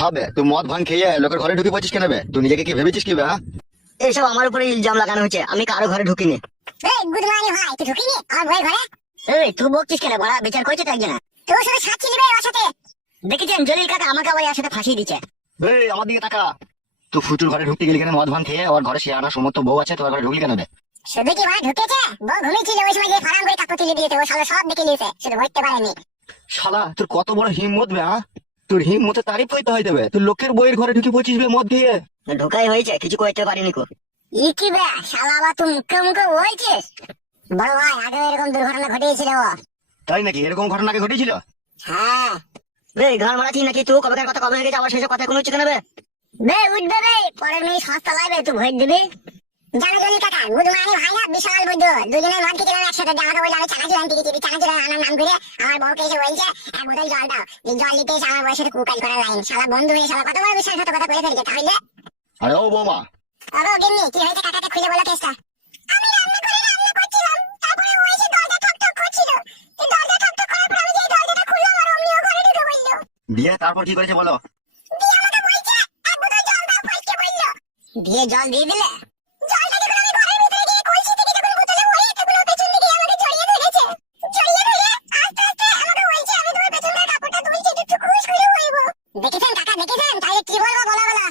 হবে তুই মদ ভাঙ খেয়ে লোকের ঘরে ঢুকে পড়ছিস কেন বে? তুই নিজেকে কি ভেবেছিস কি বে? এইসব আমার উপরে ইলজাম লাগানো হয়েছে, আমি কারো ঘরে ঢুকিনি। এই গুদমানি ভাই, তুই ঢুকিনি আমার বউয়ের ঘরে? এই তুই বকছিস কেন? বড়া বিচার করছে তো একজন। তোর সাথে সাক্ষী নিবে ওর সাথে। দেখেছেন জলিল কাকা আমাকে আবার এর সাথে ফাঁসিয়ে দিচ্ছে। এই আমার দিকে তাকা। তুই ফুটুর ঘরে ঢুকতে গেলি কেন? মদ ভাঙ খেয়ে ওর ঘরে সে আনা সমস্ত বউ আছে, তোর ঘরে ঢুকলি কেন বে? শুধু কি ভাই ঢুকেছে? বউ ঘুমিয়েছিল ওই সময় যে ফারাম করে কাপড় তুলে দিয়েছে, ও শালা সব দেখে নিয়েছে, শুধু ধরতে পারেনি। শালা তোর কত বড় হিম্মত বে? তোর হিম্মতে তারিফ করতে হয় দেবে। তুই লোকের বইয়ের ঘরে ঢুকে পড়ছিস বে মদ দিয়ে। ঢোকাই হয়েছে, কিছু করতে পারিনি কো। ই কি বে শালা, আবার তুই মুখে মুখে বলছিস? বড় ভাই আগে এরকম দুর্ঘটনা ঘটিয়েছিল ও। তাই নাকি? এরকম ঘটনা আগে ঘটেছিল? হ্যাঁ বে ঘর মারাচ্ছিস নাকি তুই? কবেকার কথা কবে হয়ে গেছে, আবার সেসব কথা কোনো হচ্ছে কেন বে? বে উঠবে বে, পরের মেয়ে সস্তা লাগবে, তুই ভোট দিবি। জানো জলি কাকা, গুদমানি ভাই না বিশাল বুদ্ধ। দুজনে মদ খেয়েছিলাম একসাথে, আমাকে বললো আমি চানাচুর আনতে গেছি, চানাচুর আনার নাম করে আমার বউকে এসে বলছে এক বোতল জল দাও। এই জল দিতে এসে আমার বউয়ের সাথে কুকাল করার লাইন। শালা বন্ধু হয়ে শালা কত বড় বিশ্বাসঘাতকতা করে ফেলছে তাহলে। আরে ও বৌমা, আরো গিন্নি কি হয়েছে কাকাকে খুলে বলো কেসটা। আমি রান্না করে রান্না করছিলাম, তারপরে ও এসে দরজা ঠকঠক করছিল। এই দরজা ঠকঠক করার পর আমি যেই দরজাটা খুললাম আর অমনি ও ঘরে ঢুকে বললো। দিয়ে তারপর কি করেছে বলো? দিয়ে আমাকে বলছে এক বোতল জল দাও, ফসকে বললো। দিয়ে জল দিয়ে দিলে? জলটা যখন আমি ঘরের ভিতরে গিয়ে কলসি থেকে যখন বোতলে ভরি, তখন ও পেছন দিকে আমাকে জড়িয়ে ধরেছে। জড়িয়ে ধরে আস্তে আস্তে আমাকে বলছে আমি তোমার পেছনের কাপড়টা তুলছি, একটু খুশ করে বলবো। দেখেছেন কাকা, দেখেছেন? তাহলে কি বলবো বলা বলা।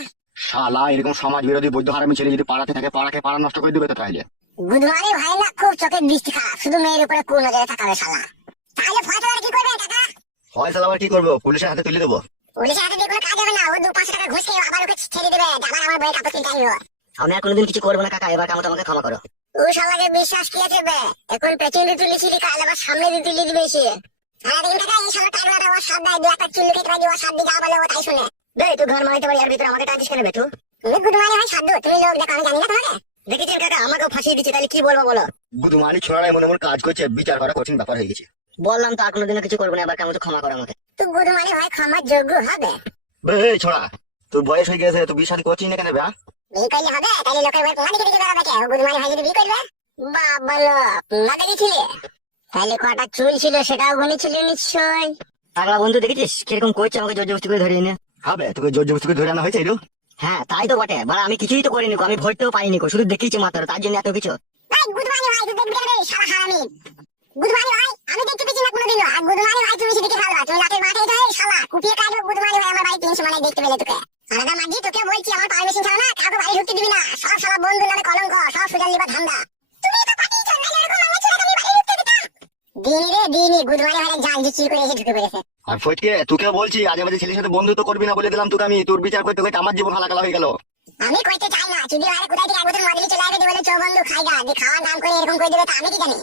শালা এরকম সমাজ বিরোধী বৈধ হারামি ছেলে যদি পাড়াতে থাকে, পাড়াকে পাড়া নষ্ট করে দেবে তো তাহলে। গুদমানি ভাই না খুব চোখের দৃষ্টি খারাপ, শুধু মেয়ের উপরে কোন নজরে তাকাবে শালা। তাহলে ফয়সালা কি করবেন কাকা? হয় শালা আবার কি করবো? পুলিশের হাতে তুলে দেবো। পুলিশের হাতে দিয়ে কোনো কাজ হবে না, ও 2-500 টাকা ঘুষ খেয়ে আবার ওকে ছেড়ে দেবে, আবার আমার বইয়ের কাপড় কিনতে আসবো। আমি আর কোনোদিন কিছু করবো না কাকা, এবার কামত আমাকে ক্ষমা করো। ও শালাকে বিশ্বাস কি আছে বে? এখন পেছনে তুলেছিলি, কাল আবার সামনে দিয়ে তুলে দিবে সে। আর দেখুন কাকা, এই শালা টাকলাটা ওর সাথ দেয়, দু একটা চুল্লু কেটে পাই, ওর সাথ দিয়ে যা বলে ও তাই শুনে। বে তুই ঘর মারাইতে পারি আর ভিতরে আমাকে টানছিস কেন বে তুই? তুমি গুদমানি ভাই সাধু, তুমি লোক দেখো, আমি জানি না তোমাকে। দেখেছেন কাকা আমাকেও ফাঁসিয়ে দিচ্ছে, তাহলে কি বলবো বলো? গুদমানি ছোড়ারাই মনে মনে কাজ করছে, বিচার করা কঠিন ব্যাপার হয়ে গেছে। বললাম তো আর কোনোদিনও কিছু করবো না, এবার কামত ক্ষমা করো আমাকে। তুই গুদমানি ভাই ক্ষমার যোগ্য হবে। বে এই ছোড়া, তোর বয়স হয়ে গেছে, তুই বিয়ে শাদী করছিস না কেন বে? বিয়ে করলে হবে? তাহলে লোকের বই তোমার দিকে দিকে বেড়াবে কে? ও গুদমানি ভাই যদি বিয়ে করবে? বাবা লোক মাকে দিছিলে, তাহলে কটা চুল ছিল সেটাও গুনেছিল নিশ্চয়। পাগলা বন্ধু দেখেছিস কিরকম করছে, আমাকে জোর জবরদস্তি করে ধরিয়ে নে। হবে তোকে জোর জবরদস্তি করে ধরে আনা হয়েছে এরু? হ্যাঁ তাই তো বটে, বাড়া আমি কিছুই তো করিনি কো, আমি ভরতেও পারিনি কো, শুধু দেখিয়েছি মাত্র, তার জন্য এত কিছু। ভাই গুদমানি ভাই তুই দেখবি কেন রে শালা হারামি? গুদমানি ভাই আমি দেখতে পেয়েছি না কোনোদিনও। আর গুদমানি ভাই তুমি সেদিকে ভালো, তুমি রাতের মাঠে তো এই শালা কুপিয়ে কাটবো। গুদমানি ভাই আমার বাড়ি 300 মানে দেখতে পেলে তোকে। আলাদা মাঝি তোকে বলছি, আমার পারমিশন ছাড়া না কাউকে বাড়ি ঢুকতে দিবি না। সব শালা বন্ধু নামে কলঙ্ক, সব সুজাল লিবা ধান্দা। তুমি তো পাঠিয়েছো, নাহলে এরকম মাঙ্গা ছেলেকে আমি বাড়ি ঢুকতে দিতাম? দিনি রে দিনি, গুদমানি ভাই জাল জিচি করে এসে ঢুকে পড়েছে। আর ফটকে তোকে বলছি আজে বাজে ছেলের সাথে বন্ধুত্ব করবি না বলে দিলাম তোকে আমি। তোর বিচার করতে করতে আমার জীবন হালাকালা হয়ে গেল। আমি কইতে চাই না, যদি আরে কোথায় থেকে এক বোতল মদ নিয়ে চলে আসবে, বলে চো বন্ধু খাইগা, দিয়ে খাওয়ার নাম করে এরকম করে দেবে, তা আমি কি জানি?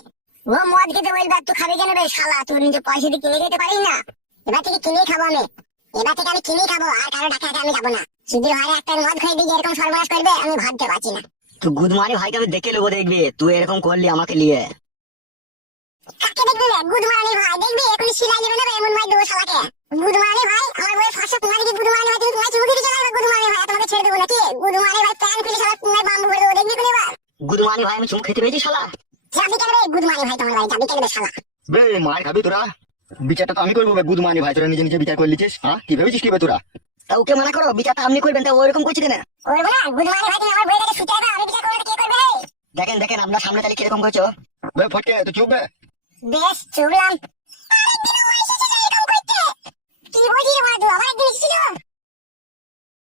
ও মদ খেতে বলবে তুই খাবি কেন রে শালা? তুই নিজে পয়সা দিয়ে কিনে খেতে পারিস না? এবার থেকে কিনেই খাবো আমি, এবার থেকে আমি কিনেই খাবো, আর কারো ডাকে আমি যাবো না। সিদ্ধির ঘরে একটা মদ খেয়ে দিয়ে এরকম সর্বনাশ করবে, আমি ভাবতে পারছি না। তুই গুদমানি ভাইকে আমি দেখে নেবো, দেখবি তুই এরকম করলি আমাকে নিয়ে। কাকে দেখবি রে? গুদমানি ভাই দেখবি, এখন সিলাই দিবে না এমন ভাই দেবো শালাকে। গুদমানি ভাই আমার বইয়ের ফাঁসে তোমার দিকে, গুদমানি ভাই তুমি তোমার চুমুকে দিতে লাগবে। গুদমানি ভাই তোমাকে ছেড়ে দেবো নাকি? গুদমানি ভাই প্যান খুলে শালা তোমার বাম্বু করে দেবো, দেখবি কোন এবার? গুদমানি ভাই আমি চুমু খেতে পেয়েছি শালা। যাবি কেন রে গুদমানি ভাই তোমার বাড়ি? যাবি কেন রে শালা? বে মার খাবি তোরা। বিচারটা তো আমি করবো বে গুদমানি ভাই, তোরা নিজে নিজে বিচার করে লিছিস। হ্যাঁ কি ভেবেছিস কি বে তোরা? তা ওকে মানা করো, বিচারটা আপনি করবেন, তা ওরকম করছি কেন? ওই বলা গুদমানি ভাই তুমি আমার বইটাকে শুতে দাও, আমি বিচার করবো, কে করবে রে? দেখেন দেখেন আপনার সামনে তাহলে কিরকম করছো। বে ফটকে তুই চুপ বে। বেশ চুপলাম। আরেকদিন ও এসেছে যে এরকম করতে। কি বলি রে মা, তুই আবার একদিন এসেছিস